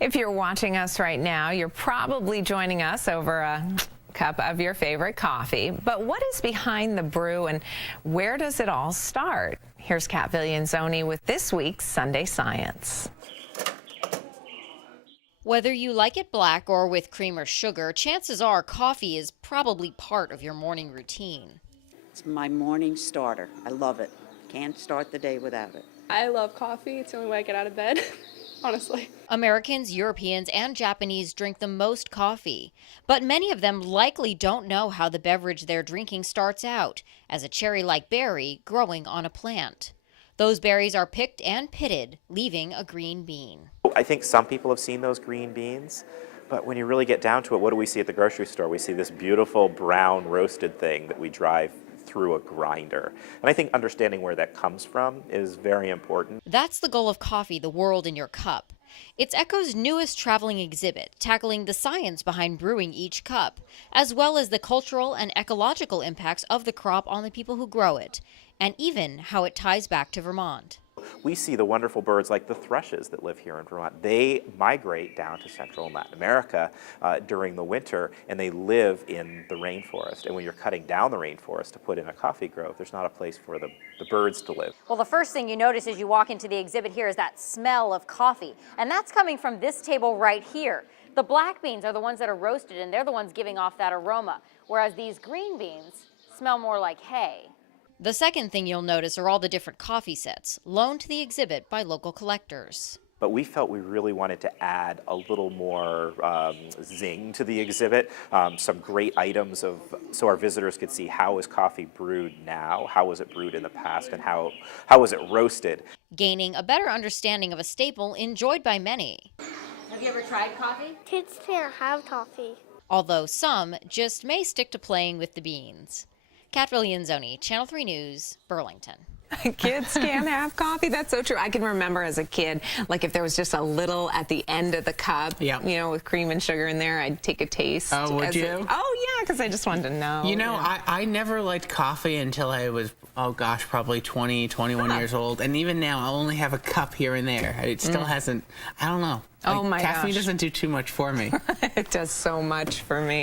If you're watching us right now, you're probably joining us over a cup of your favorite coffee. But what is behind the brew and where does it all start? Here's Kat Villanzoni with this week's Sunday Science. Whether you like it black or with cream or sugar, chances are coffee is probably part of your morning routine. It's my morning starter. I love it. Can't start the day without it. I love coffee. It's the only way I get out of bed, honestly. Americans, Europeans, and Japanese drink the most coffee, but many of them likely don't know how the beverage they're drinking starts out, as a cherry-like berry growing on a plant. Those berries are picked and pitted, leaving a green bean. I think some people have seen those green beans, but when you really get down to it, what do we see at the grocery store? We see this beautiful brown roasted thing that we drive through a grinder. And I think understanding where that comes from is very important. That's the goal of Coffee, the World in Your Cup. It's Echo's newest traveling exhibit, tackling the science behind brewing each cup, as well as the cultural and ecological impacts of the crop on the people who grow it, and even how it ties back to Vermont. We see the wonderful birds like the thrushes that live here in Vermont. They migrate down to Central and Latin America during the winter, and they live in the rainforest. And when you're cutting down the rainforest to put in a coffee grove, there's not a place for the birds to live. Well, the first thing you notice as you walk into the exhibit here is that smell of coffee. And that's coming from this table right here. The black beans are the ones that are roasted, and they're the ones giving off that aroma, whereas these green beans smell more like hay. The second thing you'll notice are all the different coffee sets, loaned to the exhibit by local collectors. But we felt we really wanted to add a little more zing to the exhibit, some great items so our visitors could see how is coffee brewed now, how was it brewed in the past, and how was it roasted. Gaining a better understanding of a staple enjoyed by many. Have you ever tried coffee? Kids can't have coffee. Although some just may stick to playing with the beans. Kat Villanzoni, Channel 3 News, Burlington. Kids can't have coffee. That's so true. I can remember as a kid, like if there was just a little at the end of the cup, you know, with cream and sugar in there, I'd take a taste. Oh, would you? Oh, yeah, because I just wanted to know. You know, I never liked coffee until I was, oh gosh, probably 20, 21 years old. And even now, I'll only have a cup here and there. It still hasn't, I don't know. Oh, my gosh. Caffeine doesn't do too much for me. It does so much for me.